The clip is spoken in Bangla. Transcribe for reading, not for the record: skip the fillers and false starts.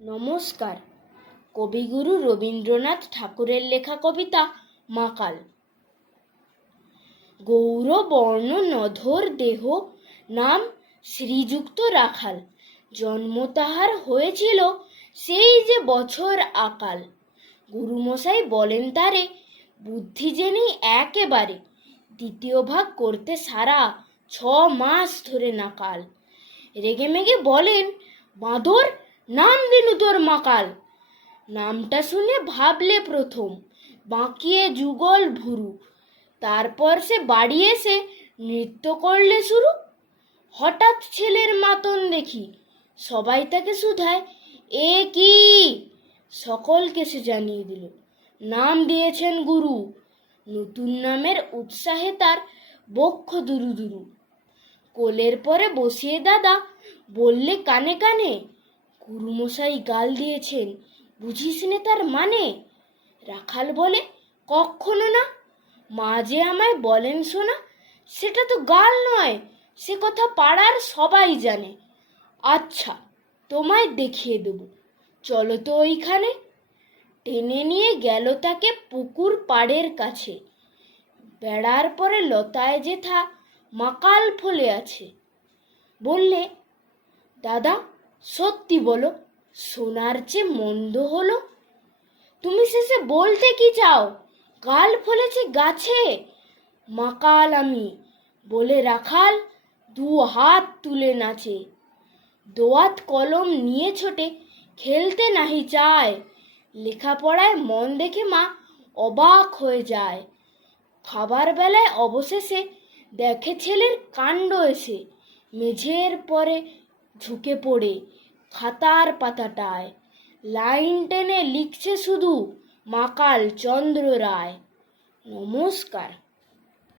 নমস্কার। কবিগুরু রবীন্দ্রনাথ ঠাকুরের লেখা কবিতা মাকাল। গৌরবর্ণ নধর দেহ, নাম শ্রীযুক্ত রাখাল। জন্ম তাহার হয়েছিল সেই যে বছর আকাল। গুরুমশাই বলেন তারে, বুদ্ধি জেনেই একেবারে দ্বিতীয় ভাগ করতে সারা 6 মাস ধরে নাকাল। রেগে মেগে বলেন, বাঁদর, নাম দিনু তোর মাকাল। নামটা শুনে ভাবলে প্রথম, বাঁকিয়ে যুগল ভুরু। তারপর সে বাড়ি এসে নৃত্য করলে শুরু। হঠাৎ ছেলের মাতন দেখি, সবাই তাকে শুধায়, এ কি? সকলকে সে জানিয়ে দিল, নাম দিয়েছেন গুরু। নতুন নামের উৎসাহে তার বক্ষ দুরু দুরু। কোলের পরে বসিয়ে দাদা বললে কানে কানে, গুরুমশাই গাল দিয়েছেন, বুঝিস নে তার মানে? রাখাল বলে, কখনো না, মা যে আমায় বলেন শোনা, সেটা তো গাল নয়, সে কথা পাড়ার সবাই জানে। আচ্ছা, তোমায় দেখিয়ে দেব, চলো তো ওইখানে। টেনে নিয়ে গেল তাকে পুকুর পাড়ের কাছে। বেড়ার পরে লতায় যেথা মাকাল ফলে আছে। বললে, দাদা, সত্যি বলো, সোনার চেয়ে মন্দ হলো? তুমি শেষে বলতে কি চাও, গাল ফলেছে গাছে? মাকাল আমি, বলে রাখাল 2 হাত তুলে নাচে। দোয়াত কলম নিয়ে ছোটে, খেলতে নাহি চায়। লেখাপড়ায় মন দেখে মা অবাক হয়ে যায়। খাবার বেলায় অবশেষে দেখে ছেলের কাণ্ড এসে, মেঝের পরে ঝুঁকে পড়ে খাতার পাতাটায় লাইন টেনে লিখছে শুধু মাকাল চন্দ্র রায়। নমস্কার।